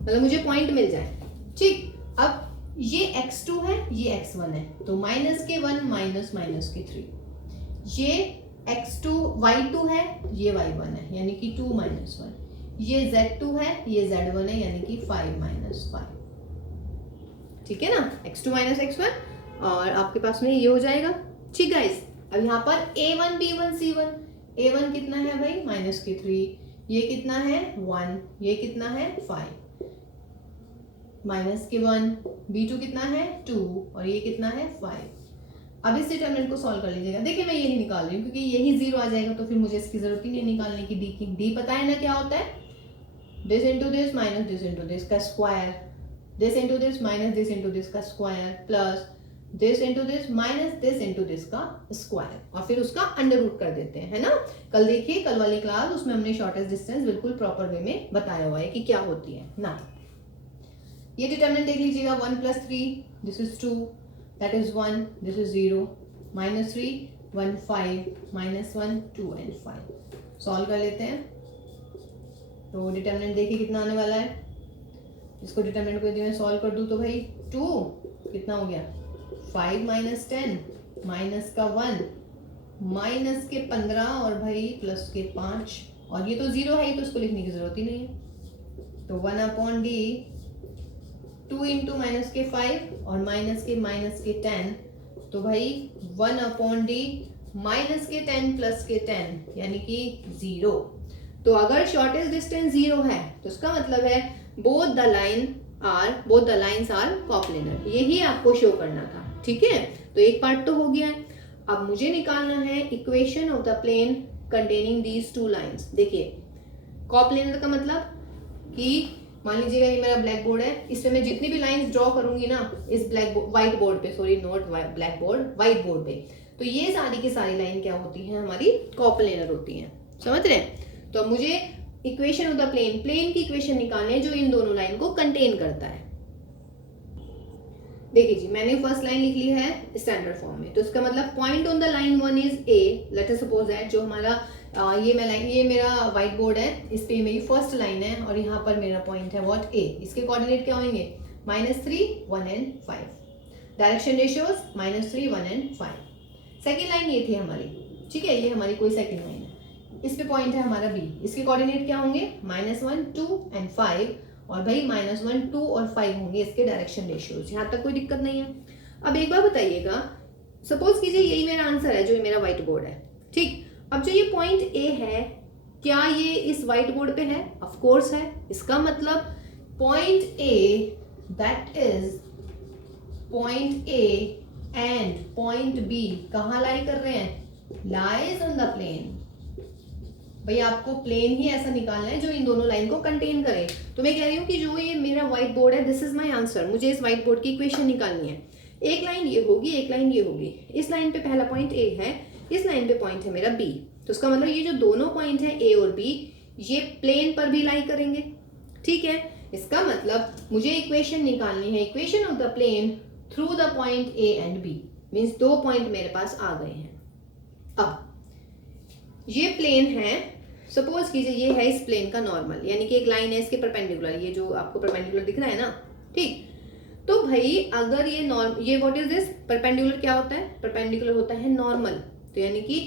मतलब मुझे पॉइंट मिल जाए, ठीक। अब ये x2 है, ये x1 है, तो माइनस के 1 माइनस माइनस के 3, ये x2 y2 है, ये y1 है यानी कि 2 माइनस 1, ये z2 है, ये z1 है यानी कि 5 माइनस 5, ठीक है ना। x2 माइनस x1 और आपके पास में ये हो जाएगा, ठीक गाइस। अब यहाँ पर a1 b1 c1, a1 कितना है भाई? माइनस के 3, ये कितना है? 1, ये कितना है? 5 माइनस के 1, b2 कितना है? 2 और ये कितना है? 5। अब इस डिटरमिनेंट को सॉल्व कर लीजिएगा। देखिए मैं ये नहीं निकाल रही हूँ क्योंकि यही 0 आ जाएगा, तो फिर मुझे इसकी जरूरत ही नहीं निकालने की d की। d पता है ना क्या होता है? This into this minus this into this का square, this into this minus this into this का square plus this into this minus this into this का स्क्वायर और फिर उसका अंडर रूट कर देते हैं, है ना। कल देखिए, कल वाली क्लास उसमें हमने शॉर्टेस्ट डिस्टेंस बिल्कुल प्रॉपर वे में बताया हुआ है कि क्या होती है ना। ये डिटरमिनेंट देख लीजिएगा, 1 plus 3 this is 2 that is 1, this is 0, minus 3 1 5 minus 1 2 and 5। Solve कर लेते हैं तो डिटरमिनेंट देखिए कितना आने वाला है। इसको डिटरमिनेंट को यदि मैं सॉल्व कर दूं तो भाई 2 कितना हो गया? 5 माइनस 10 माइनस का 1 माइनस के 15 और भाई प्लस के 5 और ये तो 0 है, तो इसको लिखने की जरूरत ही नहीं है। तो 1 अपॉन डी 2 इंटू माइनस के 5 और माइनस के 10, तो भाई 1 अपॉन डी माइनस के 10 प्लस के 10 यानी कि 0। तो अगर शॉर्टेस्ट डिस्टेंस 0 है तो इसका मतलब है both the line are both the lines are coplanar, यही आपको शो करना था, ठीक है। तो एक पार्ट तो हो गया है। अब मुझे निकालना है equation of the plane containing these two lines. देखिए कॉप्लेनर का मतलब कि मान लीजिएगा ये मेरा ब्लैक बोर्ड है, इसमें मैं जितनी भी लाइंस ड्रॉ करूंगी ना इस व्हाइट बोर्ड पे, sorry not black board, white board पे, तो ये सारी की सारी लाइन क्या होती हैं, हमारी कॉप्लेनर होती हैं, समझ रहे हैं। तो मुझे equation of the plane, plane की इक्वेशन निकालनी है जो इन दोनों लाइन को कंटेन करता है। देखिए जी मैंने फर्स्ट लाइन लिख ली है स्टैंडर्ड फॉर्म में, तो इसका मतलब point on the line 1 is a, let us suppose that जो हमारा ये मेरा व्हाइट बोर्ड है, इस पे मेरी फर्स्ट लाइन है और यहाँ पर मेरा पॉइंट है व्हाट ए। इसके कोऑर्डिनेट क्या होंगे, -3, 1 and 5। Direction ratios -3, 1 and 5। Second line ये थी हमारी, ठीक है, ये हमारी कोई सेकेंड लाइन है। इस पे पॉइंट है हमारा बी, इसके कोऑर्डिनेट क्या होंगे, -1, 2 एंड 5, और भाई -1, 2 और 5 होंगे इसके डायरेक्शन रेशियोज। यहाँ तक कोई दिक्कत नहीं है। अब एक बार बताइएगा, सपोज कीजिए यही मेरा आंसर है जो मेरा व्हाइट बोर्ड है, ठीक। अब जो ये पॉइंट ए है, क्या ये इस व्हाइट बोर्ड पे है, ऑफ कोर्स है। इसका मतलब point A, that is point A and point B कहाँ लाई कर रहे हैं, लाइज ऑन द प्लेन। भाई आपको प्लेन ही ऐसा निकालना है जो इन दोनों लाइन को कंटेन करे। तो मैं कह रही हूँ कि जो ये मेरा व्हाइट बोर्ड है, दिस इज माय आंसर, मुझे इस व्हाइट बोर्ड की इक्वेशन निकालनी है। एक लाइन ये होगी, एक लाइन ये होगी। इस लाइन पे पहला पॉइंट ए है, इस लाइन पे पॉइंट है मेरा बी। तो इसका मतलब ये जो दोनों पॉइंट है ए और बी, ये प्लेन पर भी लाई करेंगे, ठीक है। इसका मतलब मुझे इक्वेशन निकालनी है, equation of the plane through the point A and B, means दो पॉइंट मेरे पास आ गए हैं। अब ये प्लेन है, सपोज कीजिए ये है इस प्लेन का नॉर्मल, यानी कि एक लाइन है इसके परपेंडिकुलर, ये जो आपको परपेंडिकुलर दिख रहा है ना, ठीक। तो भाई अगर ये व्हाट इज दिस, परपेंडिकुलर क्या होता है, परपेंडिकुलर होता है नॉर्मल। तो यानी कि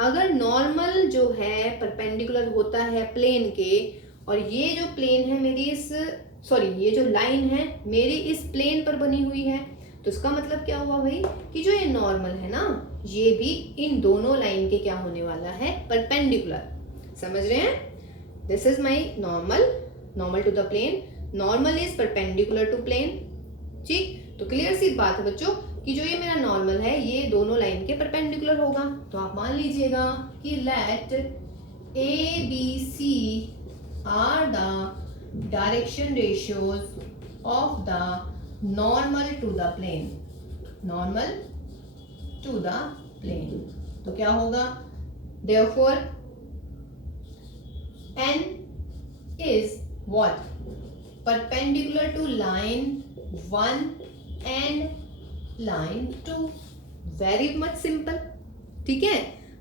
अगर नॉर्मल जो है परपेंडिकुलर होता है प्लेन के, और ये जो प्लेन है मेरी ये जो लाइन है मेरी इस प्लेन पर बनी हुई है, तो इसका मतलब क्या हुआ भाई कि जो ये नॉर्मल है ना, ये भी इन दोनों लाइन के क्या होने वाला है, परपेंडिकुलर। समझ रहे हैं, this is my normal to the plane, normal is perpendicular to plane, ठीक। तो क्लियर सी बात है बच्चों कि जो ये मेरा नॉर्मल है ये दोनों लाइन के परपेंडिकुलर होगा। तो आप मान लीजिएगा कि let A B C are the direction ratios of the normal to the plane, normal to the plane. तो क्या होगा, therefore n is what, perpendicular to line 1 and line 2, very much simple, ठीक है।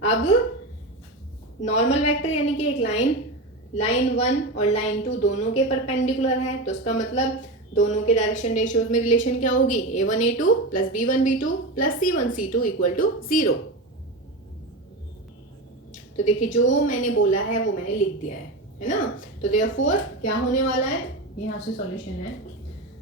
अब नॉर्मल वेक्टर यानी कि एक line 1 और लाइन 2 दोनों के परपेंडिकुलर है, तो इसका मतलब दोनों के डायरेक्शन रेशियोज में रिलेशन क्या होगी, a1 a2 plus b1 b2 plus c1 c2 equal to 0। तो देखिए जो मैंने बोला है वो मैंने लिख दिया है ना। तो देयरफॉर क्या होने वाला है, यहाँ से सॉल्यूशन है,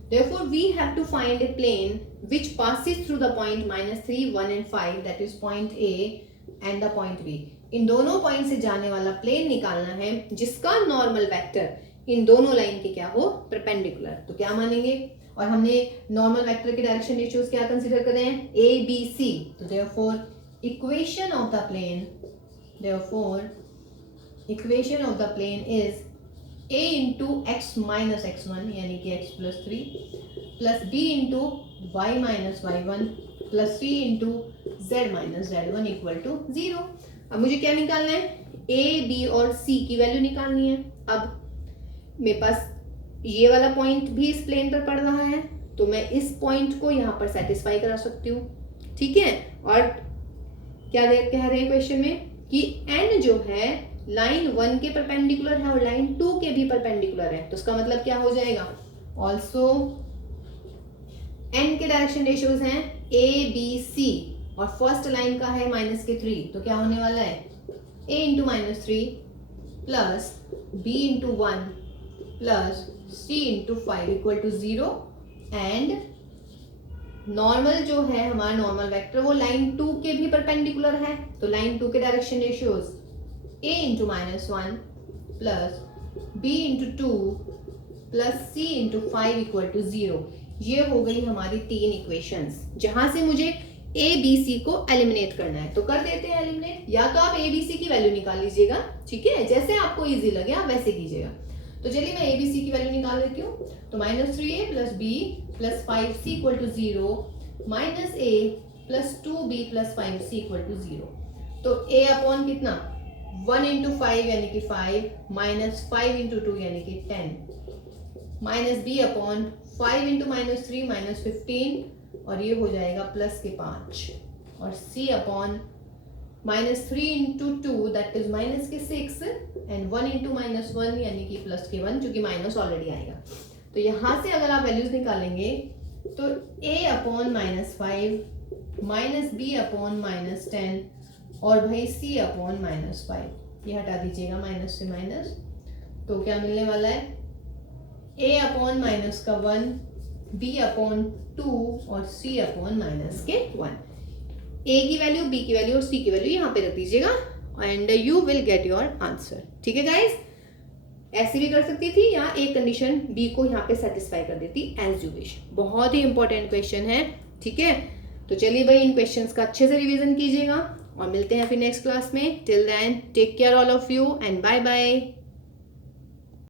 therefore we have to find a plane which passes through the point -3, 1 and 5, that is point A and the point B. इन दोनों पॉइंट से जाने वाला प्लेन निकालना है जिसका नॉर्मल वेक्टर इन दोनों लाइन के क्या हो, परपेंडिकुलर। तो क्या मानेंगे, और हमने नॉर्मल वेक्टर के डायरेक्शन रेशियोज क्या कंसीडर कर रहे हैं, ए बी सी। तो therefore equation of the plane, therefore equation of the plane is a into x minus x1 यानी कि x plus 3 plus b into y minus y1 plus c into z minus z1 equal to 0। अब मुझे क्या निकालना है, a b और c की value निकालनी है। अब मेरे पास ये वाला पॉइंट भी इस प्लेन पर पड़ रहा है, तो मैं इस पॉइंट को यहाँ पर सेटिस्फाई करा सकती हूँ, ठीक है। और क्या कह रहे हैं क्वेश्चन में कि n जो है लाइन 1 के परपेंडिकुलर है और लाइन 2 के भी परपेंडिकुलर है। तो इसका मतलब क्या हो जाएगा, ऑल्सो n के डायरेक्शन रेशियोज हैं a b c और फर्स्ट लाइन का है -3, तो क्या होने वाला है, a into -3 plus b into 1 plus c into 5 equal to 0। And normal जो है हमारा नॉर्मल वेक्टर वो लाइन 2 के भी परपेंडिकुलर है, तो लाइन 2 के direction ratios a into -1 plus b into 2 plus C into 5 equal to 0। ये हो गई हमारी 3 इक्वेशंस, जहां से मुझे ए बी सी को एलिमिनेट करना है। तो कर देते हैं एलिमिनेट, या तो आप ए बी सी की वैल्यू निकाल लीजिएगा, ठीक है, जैसे आपको इजी लगे आप वैसे कीजिएगा। तो चलिए मैं ए बी सी की वैल्यू निकाल लेती हूँ। तो -3a plus b plus 5c equal to 0 minus a plus 2b plus 5c equal to 0। तो a अपॉन कितना 1 इंटू 5 यानी कि 5 माइनस 5 इंटू 2 यानी कि 10 minus b upon 5 into -3 minus 15 और ये हो जाएगा प्लस के 5 और c upon -3 into 2 that is minus के 6 एंड 1 इंटू -1 यानी कि प्लस के 1 जो कि माइनस ऑलरेडी आएगा। तो यहाँ से अगर आप वैल्यूज निकालेंगे तो a upon -5 minus b upon -10 और भाई c अपॉन -5, ये हटा दीजिएगा माइनस से माइनस, तो क्या मिलने वाला है a अपॉन माइनस का 1 b अपॉन 2 और c अपॉन माइनस के 1। a की वैल्यू, b की वैल्यू और c की वैल्यू यहाँ पे रख दीजिएगा and you will get your answer. ठीक है गाइज, ऐसे भी कर सकती थी या एक कंडीशन b को यहाँ पे सेटिस्फाई कर देती एज यू विश। बहुत ही इंपॉर्टेंट क्वेश्चन है, ठीक है। तो चलिए भाई इन क्वेश्चंस का अच्छे से रिवीजन कीजिएगा और मिलते हैं फिर नेक्स्ट क्लास में। Till then take care all of you and bye bye.